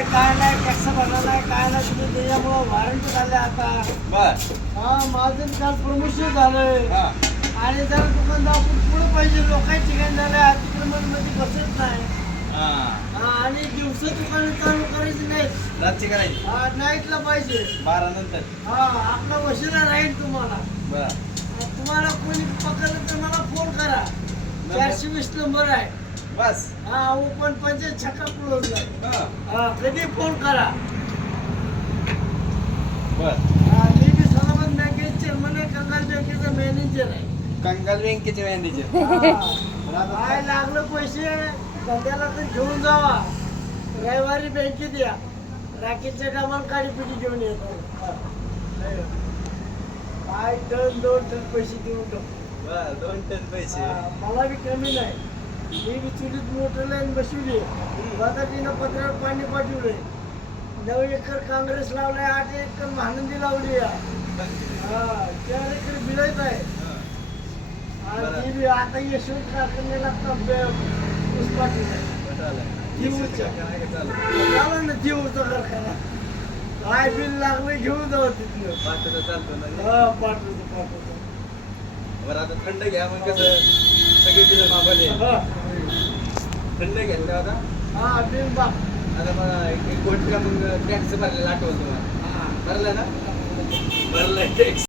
नाही काय नाही टॅक्स भरला नाही काय नाही तुम्ही त्याच्यामुळं वॉरंट झाले आता. बर हा माझं काल प्रमोशन झालंय हा आणि जर दुकानदार आपण पुढे पाहिजे लोकांची ठिकाण झालं अतिक्रमण मध्ये बसत नाही. हा हा आणि दिवस दुकान चालू करायची नाहीत. रातची करायची हा नाईटला पाहिजे. 12 नंतर. हा आपला वशिला राहील तुम्हाला. बर तुम्हाला कोणी पकडलं तर मला फोन करा. 420 नंबर आहे. बस हा ओपन 50 छक्का क्लोज आहे. हा हा कधी फोन करा. बर हा मी बी सलामत बँकेचे चेअरमन आहे. कंगाल बँकेचा मॅनेजर आहे. कंगाल बँकेचे मॅनेजर. हा. काय लागलं पैसे धंद्याला तर घेऊन जावा. रविवारी बँकेत या. राखेच्या कामाला काळीपिटी घेऊन येतो. काय टन 2 टन पैसे देऊन टाकू. बर 2 टन पैसे. मला बी कमी नाही. मी बी चुलीत मोटर लाईन बसवली. तिनं पत्रावर पाणी पाठवलंय. 9 एकर काँग्रेस लावलाय. 8 एकर महानंदी लावली आहे. 4 एकर बिलाईत आहे. आणि ती बी आता यशवंत कारखान्याला ऊस पाठवलाय. झालं ना जीवचा कारखाना. काय बिल लागलं घेऊन जावं तिथलं. पाठवतो चालतो ना. हा पाठवतो. बरं आता थंड घ्या मग कसं सगळे बिल मागवले. हा थंड घेतलं आता. हा बिल बाप. आता मला एक गोष्ट मग टॅक्स भरलेला आठवलं तुम्हाला. भरला ना. भरलाय टॅक्स.